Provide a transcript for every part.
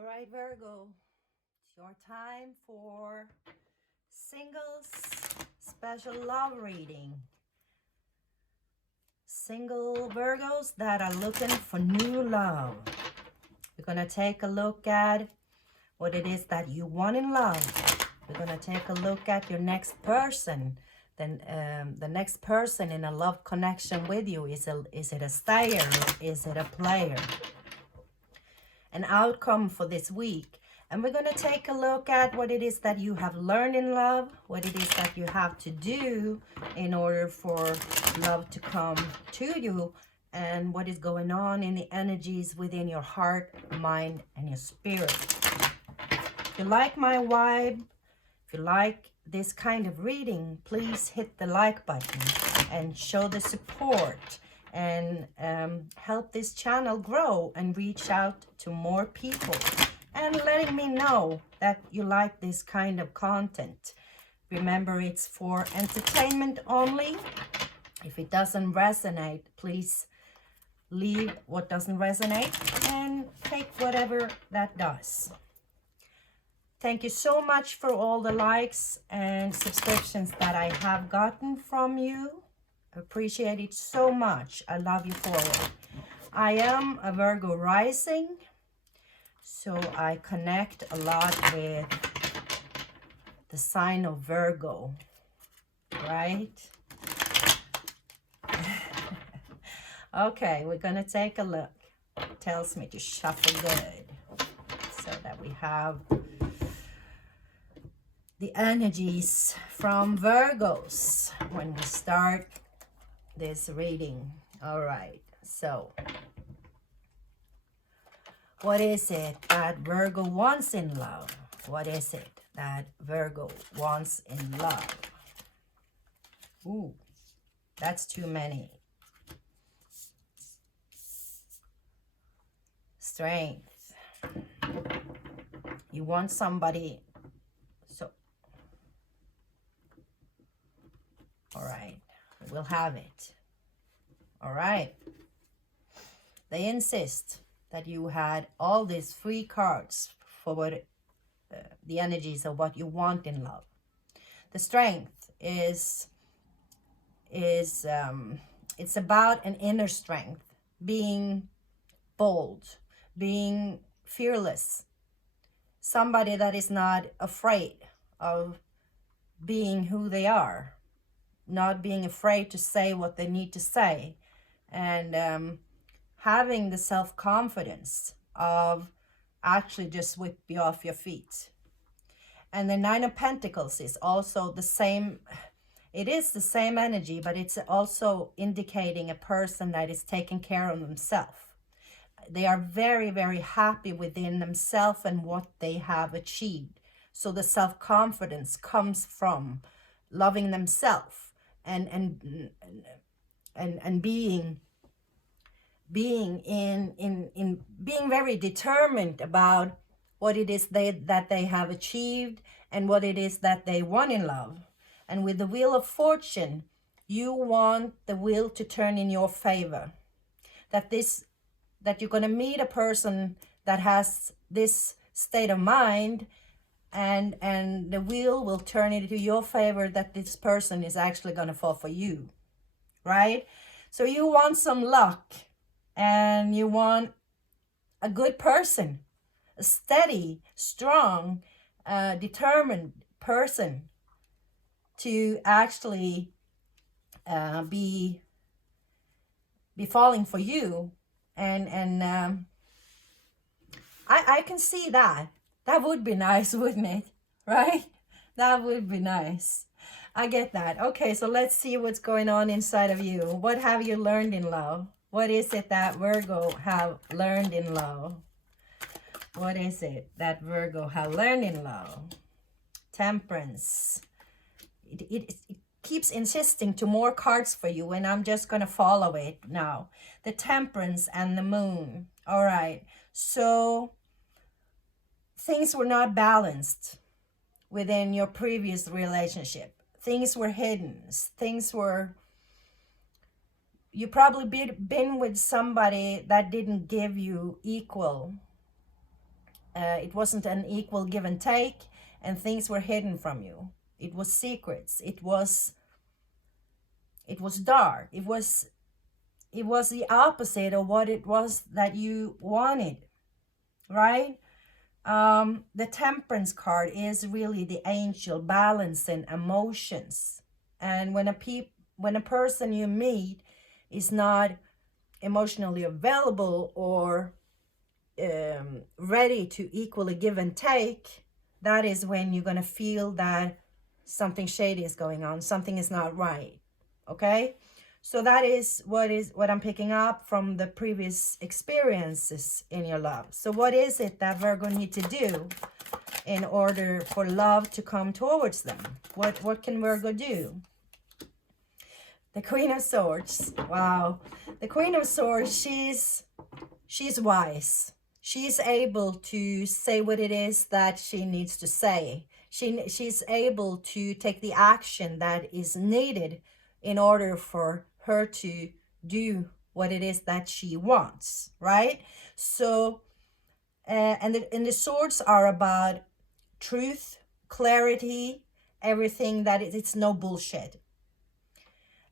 All right, Virgo, it's your time for singles special love reading. Single Virgos that are looking for new love. We're going to take a look at what it is that you want in love. We're going to take a look at your next person. Then the next person in a love connection with you, is it a stayer? Is it a player? An outcome for this week. And we're going to take a look at what it is that you have learned in love, what it is that you have to do in order for love to come to you, and what is going on in the energies within your heart, mind, and your spirit. If you like my vibe, if you like this kind of reading, please hit the like button and show the support and help this channel grow and reach out to more people, and letting me know that you like this kind of content. Remember, it's for entertainment only. If it doesn't resonate, please leave what doesn't resonate and take whatever that does. Thank you so much for all the likes and subscriptions that I have gotten from you. Appreciate it so much. I love you for it. I am a Virgo rising, so I connect a lot with the sign of Virgo, right? Okay, we're gonna take a look. It tells me to shuffle good so that we have the energies from Virgos when we start this reading. All right, so what is it that Virgo wants in love? What is it that Virgo wants in love? Ooh, that's too many. Strength. You want somebody. So, all right, we'll have it. All right. They insist that you had all these free cards for what the energies of what you want in love. The strength is it's about an inner strength, being bold, being fearless, somebody that is not afraid of being who they are, not being afraid to say what they need to say, and having the self-confidence of actually just sweep you off your feet. And the Nine of Pentacles is also the same. It is the same energy, but it's also indicating a person that is taking care of themselves. They are very, very happy within themselves and what they have achieved. So the self-confidence comes from loving themselves and being very determined about what it is that they have achieved and what it is that they want in love. And with the Wheel of Fortune, you want the wheel to turn in your favor. That you're going to meet a person that has this state of mind, and the wheel will turn it to your favor, that this person is actually going to fall for you, right? So you want some luck, and you want a good person, a steady, strong, determined person to actually be falling for you. And I can see that. That would be nice, wouldn't it? Right? That would be nice. I get that. Okay, so let's see what's going on inside of you. What have you learned in love? What is it that Virgo have learned in love? What is it that Virgo have learned in love? Temperance. It keeps insisting to more cards for you, and I'm just going to follow it now. The Temperance and the Moon. All right. So things were not balanced within your previous relationship. Things were hidden. Things were... You probably been with somebody that didn't give you equal it wasn't an equal give and take, and things were hidden from you. It was secrets. It was dark. It was the opposite of what it was that you wanted, right? The Temperance card is really the angel balancing emotions. And when a person you meet is not emotionally available or ready to equally give and take, that is when you're going to feel that something shady is going on, something is not right. Okay, so that is what I'm picking up from the previous experiences in your love. So what is it that Virgo need to do in order for love to come towards them? What can Virgo do? The Queen of Swords. Wow, the Queen of Swords, she's wise. She's able to say what it is that she needs to say. She's able to take the action that is needed in order for her to do what it is that she wants, right? So, and the swords are about truth, clarity, everything that it's no bullshit.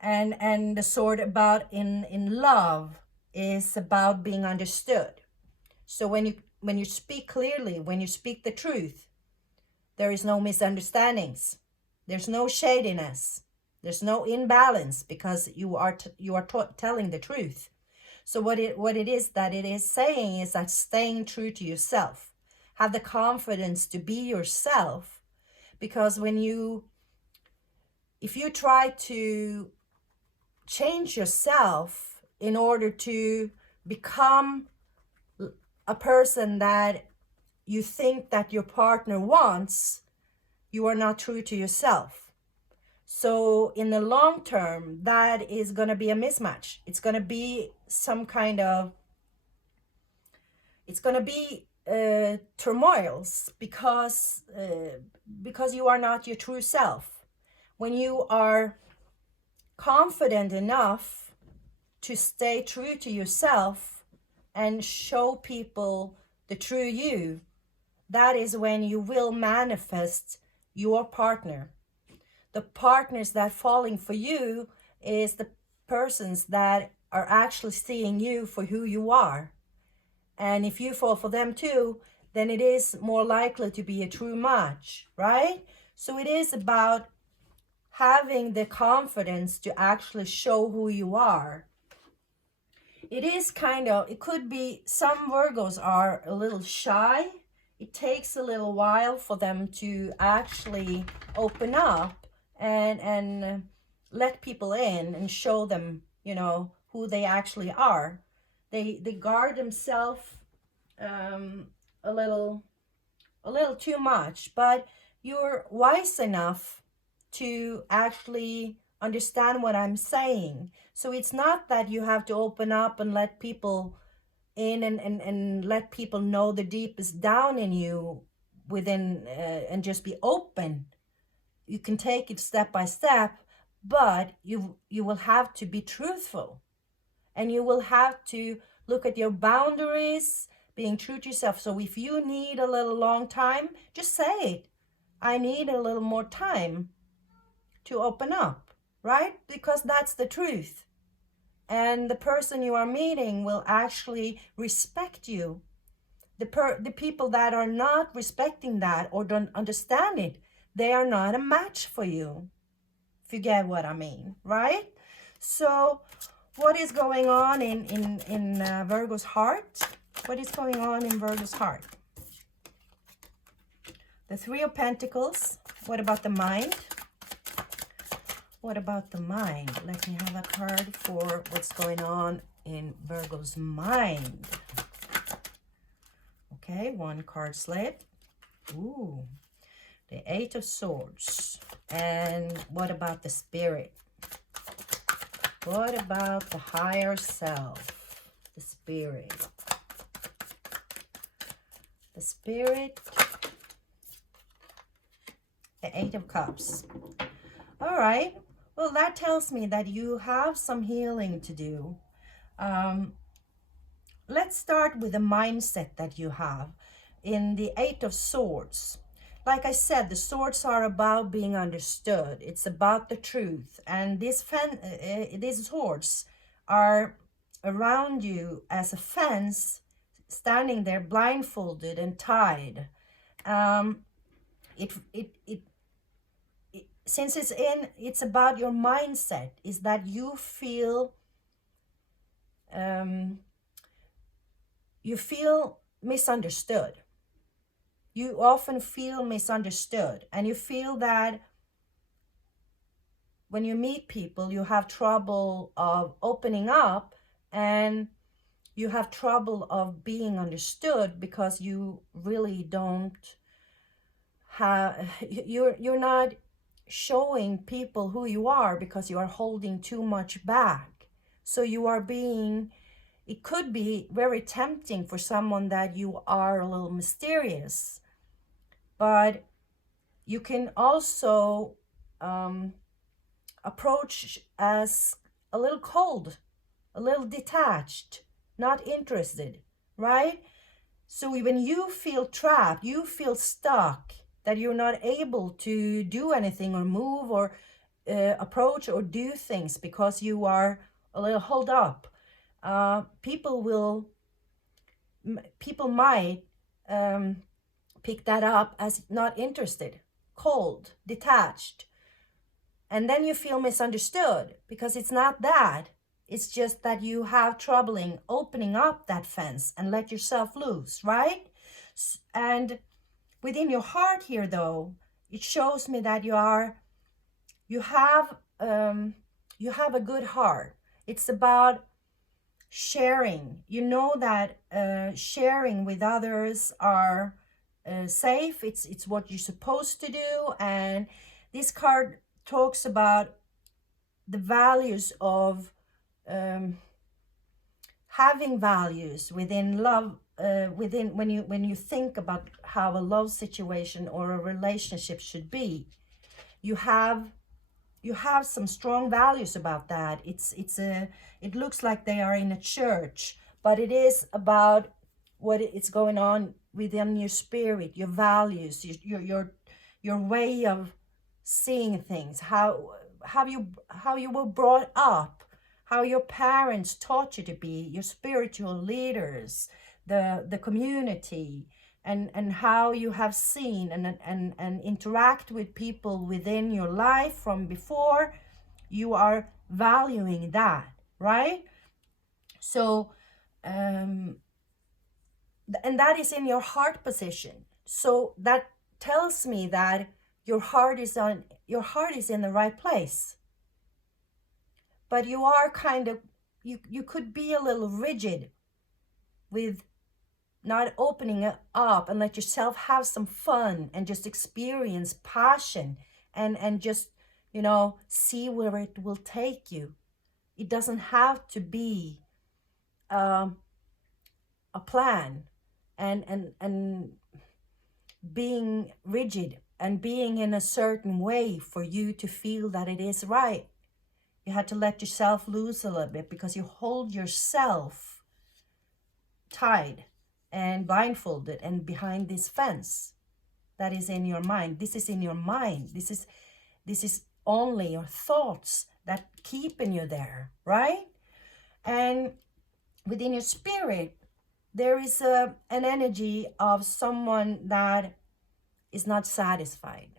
And the sword about in love is about being understood. So when you speak clearly, when you speak the truth, there is no misunderstandings. There's no shadiness. There's no imbalance, because you are telling the truth. So what it is that it is saying is that staying true to yourself. Have the confidence to be yourself, because if you try to change yourself in order to become a person that you think that your partner wants, you are not true to yourself. So in the long term, that is going to be a mismatch. It's going to be some kind of, it's going to be turmoils because you are not your true self. When you are confident enough to stay true to yourself and show people the true you, that is when you will manifest your partner. The partners that falling for you is the persons that are actually seeing you for who you are. And if you fall for them too, then it is more likely to be a true match, right? So it is about having the confidence to actually show who you are. It is it could be, some Virgos are a little shy. It takes a little while for them to actually open up and let people in and show them, who they actually are. They guard themselves a little too much, but you're wise enough to actually understand what I'm saying. So it's not that you have to open up and let people in and let people know the deepest down in you within and just be open. You can take it step by step, but you will have to be truthful, and you will have to look at your boundaries, being true to yourself. So if you need a little long time, just say it. I need a little more time to open up, right? Because that's the truth. And the person you are meeting will actually respect you. The people that are not respecting that or don't understand it, they are not a match for you, if you get what I mean, right? So what is going on in Virgo's heart? What is going on in Virgo's heart? The Three of Pentacles. What about the mind? What about the mind? Let me have a card for what's going on in Virgo's mind. Okay, one card slip. Ooh, the Eight of Swords. And what about the spirit? What about the higher self? The spirit. The spirit. The Eight of Cups. All right. Well, that tells me that you have some healing to do. Let's start with the mindset that you have. in the Eight of Swords. Like I said, the swords are about being understood. It's about the truth. And these swords are around you as a fence, standing there blindfolded and tied. Um, since it's about your mindset, is that you feel misunderstood. You often feel misunderstood, and you feel that when you meet people, you have trouble of opening up, and you have trouble of being understood because you really don't have, you're not showing people who you are because you are holding too much back. So you are being, it could be very tempting for someone that you are a little mysterious, but you can also approach as a little cold, a little detached, not interested, right? So when you feel trapped, you feel stuck, that you're not able to do anything or move or approach or do things because you are a little hold up. People might pick that up as not interested, cold, detached. And then you feel misunderstood because it's not that. It's just that you have trouble in opening up that fence and let yourself loose, right? And within your heart here, though, it shows me that you have a good heart. It's about sharing. You know that sharing with others are safe. It's what you're supposed to do. And this card talks about the values of having values within love, within when you think about how a love situation or a relationship should be. You have some strong values about that. It looks like they are in a church, but it is about what is going on within your spirit, your values, your way of seeing things, how you were brought up, how your parents taught you to be, your spiritual leaders, the community, and how you have seen and interact with people within your life from before. You are valuing that, right? So and that is in your heart position. So that tells me that your heart is in the right place. But you are kind of, you could be a little rigid with not opening it up and let yourself have some fun and just experience passion and just, see where it will take you. It doesn't have to be a plan and being rigid and being in a certain way for you to feel that it is right. You had to let yourself loose a little bit because you hold yourself tied and blindfolded and behind this fence that is in your mind. This is in your mind. This is only your thoughts that keeping you there, right? And within your spirit, there is an energy of someone that is not satisfied.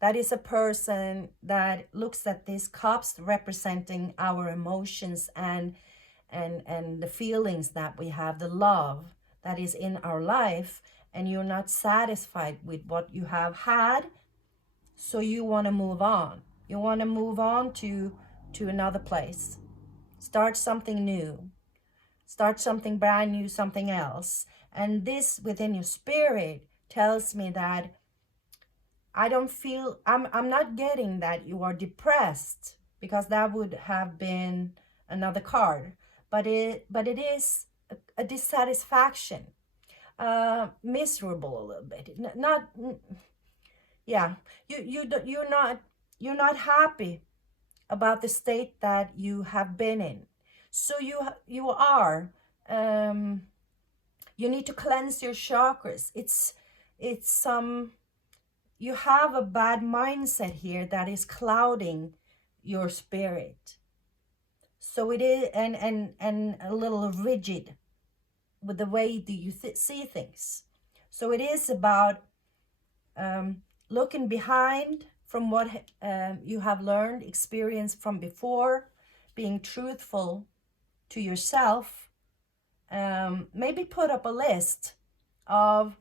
That is a person that looks at these cups representing our emotions and the feelings that we have, the love that is in our life, and you're not satisfied with what you have had, so you want to move on. You want to move on to another place. Start something new. Start something brand new, something else. And this within your spirit tells me that I'm not getting that you are depressed, because that would have been another card. But it is a dissatisfaction, miserable a little bit. Not, yeah. You're not happy about the state that you have been in. So you are You need to cleanse your chakras. You have a bad mindset here that is clouding your spirit. So it is, and a little rigid with the way that you see things. So it is about looking behind from what you have learned, experienced from before, being truthful to yourself. Maybe put up a list of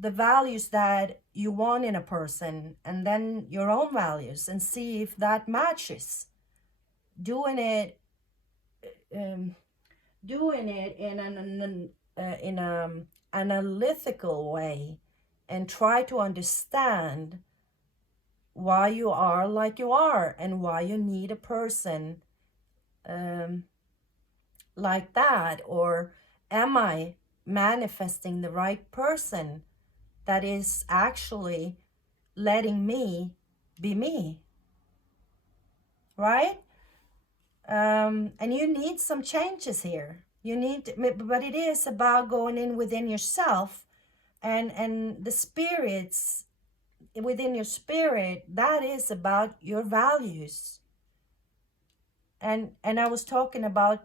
the values that you want in a person, and then your own values, and see if that matches. Doing it in an analytical way, and try to understand why you are like you are, and why you need a person like that. Or am I manifesting the right person that is actually letting me be me, right? And you need some changes here. But it is about going in within yourself, and the spirits within your spirit, that is about your values. And I was talking about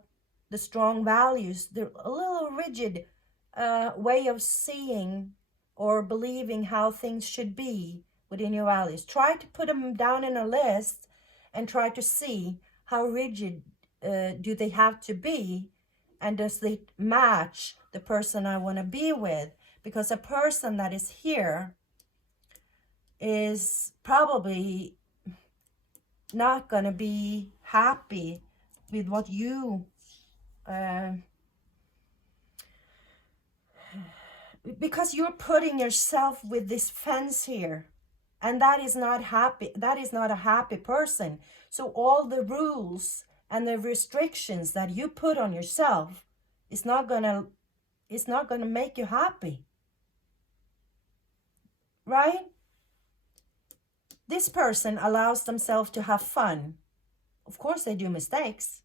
the strong values, a little rigid way of seeing or believing how things should be within your values. Try to put them down in a list and try to see how rigid do they have to be, and does it match the person I want to be with? Because a person that is here is probably not going to be happy with what you because you're putting yourself with this fence here, and that is not happy. That is not a happy person. So all the rules and the restrictions that you put on yourself is not gonna make you happy, right? This person allows themselves to have fun. Of course they do mistakes,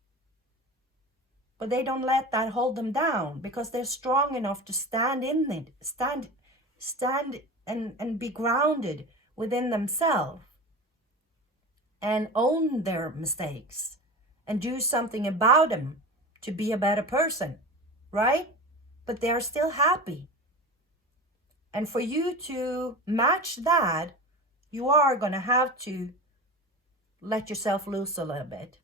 but they don't let that hold them down, because they're strong enough to stand in it, stand and be grounded within themselves, and own their mistakes and do something about them to be a better person, right? But they're still happy. And for you to match that, you are going to have to let yourself loose a little bit.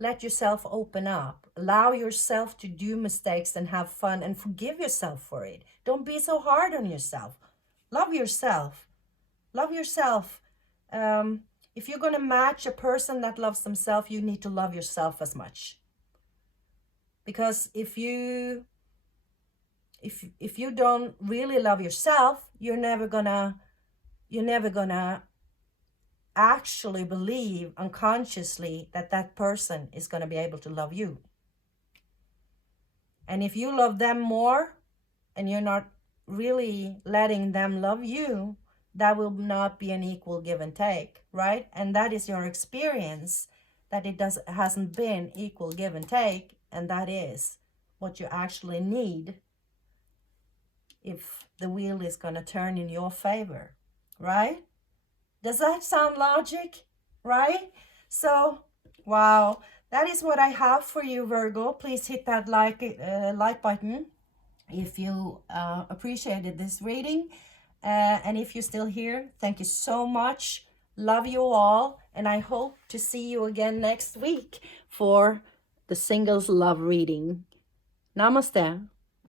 Let yourself open up. Allow yourself to do mistakes and have fun, and forgive yourself for it. Don't be so hard on yourself. Love yourself. Love yourself. If you're going to match a person that loves themselves, you need to love yourself as much. Because if you don't really love yourself, you're never gonna actually believe unconsciously that that person is going to be able to love you. And if you love them more and you're not really letting them love you, that will not be an equal give and take, right? And that is your experience, that it hasn't been equal give and take, and that is what you actually need if the wheel is going to turn in your favor, right? Does that sound logic, right? So, wow, that is what I have for you, Virgo. Please hit that like button if you appreciated this reading. And if you're still here, thank you so much. Love you all. And I hope to see you again next week for the singles love reading. Namaste.